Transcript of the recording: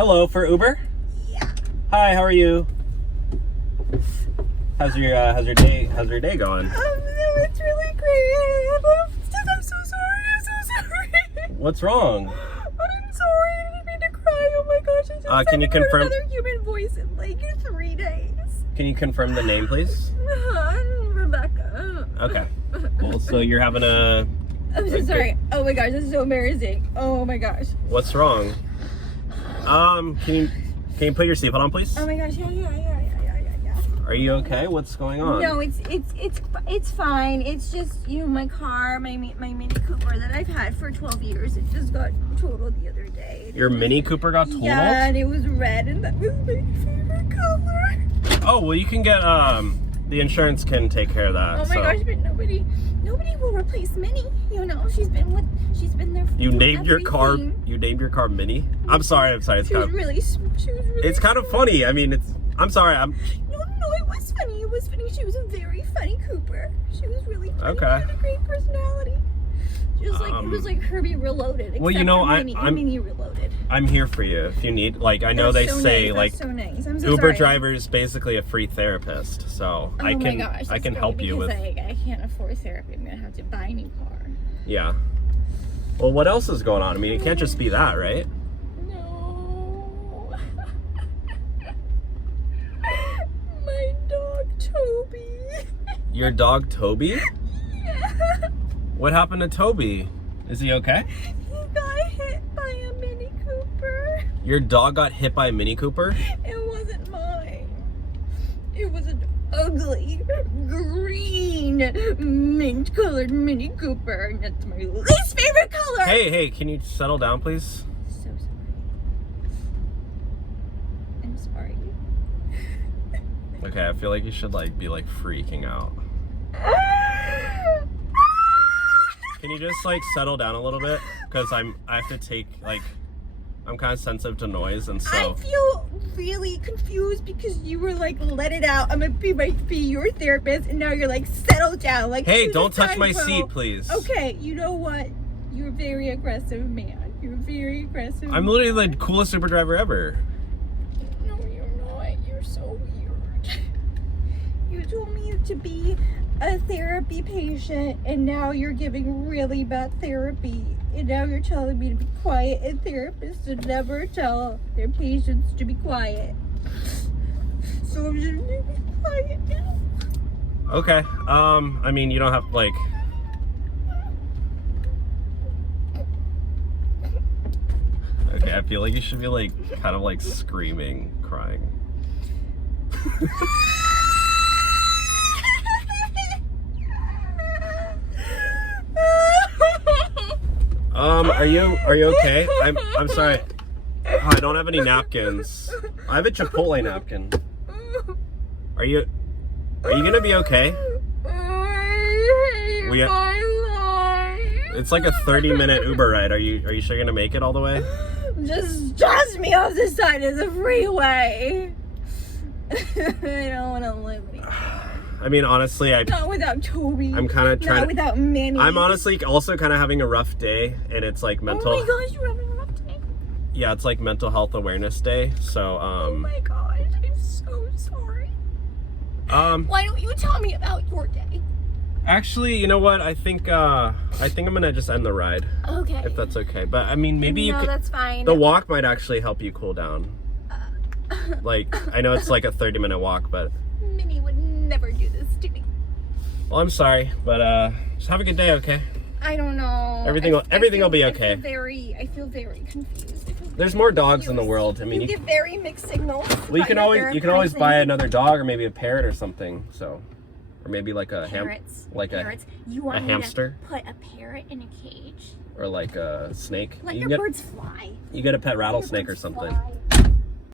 Hello, for Uber? Yeah. Hi, how are you? How's your day going? No, it's really great. I'm so sorry. I'm so sorry. What's wrong? I'm sorry. I didn't mean to cry. Oh my gosh. I just Can you haven't heard confirm- another human voice in like 3 days. Can you confirm the name, please? Rebecca. Okay. Cool. So you're having a... I'm so sorry. Oh my gosh, this is so embarrassing. Oh my gosh. What's wrong? Can you put your seatbelt on, please? Oh my gosh. Yeah. Are you okay? What's going on? No, it's fine. It's just, you know, my car, my Mini Cooper that I've had for 12 years. It just got totaled the other day. Your Mini Cooper got totaled? Yeah, and it was red, and that was my favorite color. Oh, well, you can get, the insurance can take care of that. Oh my gosh, but nobody will replace Minnie. You know, she's been there for You named your car Minnie? I'm sorry. It's She was really It's kind of funny. I mean, I'm sorry. No, it was funny. It was funny. She was a very funny Cooper. She was really funny. Okay. She had a great personality. It was like Herbie Reloaded. Well, you know, I'm Mini Reloaded. I'm here for you if you need. Like, I know That's they so say nice. like That's so nice. I'm so Uber sorry. driver is basically a free therapist, so Oh I my can gosh, I can that's help great you with. because I can't afford therapy. I'm gonna have to buy a new car. Yeah. Well, what else is going on? I mean, it can't just be that, right? No. My dog Toby. Your dog Toby? Yeah. What happened to Toby? Is he okay? He got hit by a Mini Cooper. Your dog got hit by a Mini Cooper? It wasn't mine. It was an ugly, green, mint-colored Mini Cooper. And that's my least favorite color. Hey, can you settle down, please? So sorry. I'm sorry. Okay, I feel like you should be freaking out. Can you just settle down a little bit? Because I have to take I'm kind of sensitive to noise, and so I feel really confused because you were let it out. I'm gonna be your therapist, and now you're settle down. Hey, don't touch my seat, please. Okay, you know what? You're a very aggressive man. You're very aggressive. I'm literally the coolest Uber driver ever. No, you're not. You're so weird. You told me to be a therapy patient, and now you're giving really bad therapy. And now you're telling me to be quiet, and therapists should never tell their patients to be quiet. So I'm just gonna be quiet now. Okay. I mean, you don't have Okay, I feel like you should be kind of screaming, crying. Are you okay? I'm sorry. Oh, I don't have any napkins. I have a Chipotle napkin. Are you gonna be okay? I hate my life. It's like a 30-minute Uber ride. Are you sure you're gonna make it all the way? Just toss me off the side of the freeway. I don't want to live anymore. I mean, honestly, Not without Toby. I'm kind of trying. Not without Minnie. I'm honestly also kind of having a rough day, and it's mental. Oh my gosh, you're having a rough day. Yeah, it's Mental Health Awareness Day. So Oh my gosh, I'm so sorry. Why don't you tell me about your day? Actually, you know what? I think I'm gonna just end the ride. Okay. If that's okay. But I mean, maybe you No, could. that's fine. The walk might actually help you cool down. I know it's a 30-minute walk, but. Minnie would never do this to me. Well, I'm sorry, but just have a good day, okay? I don't know. Everything will be okay. I feel very confused. There's more dogs in the world. I mean, you get very mixed signals. well, you can always buy another dog, or maybe a parrot or something. So, or maybe a parrots. Parrots. You want a hamster, to put a parrot in a cage, or a snake. let your birds fly. You get a pet rattlesnake or something. Fly.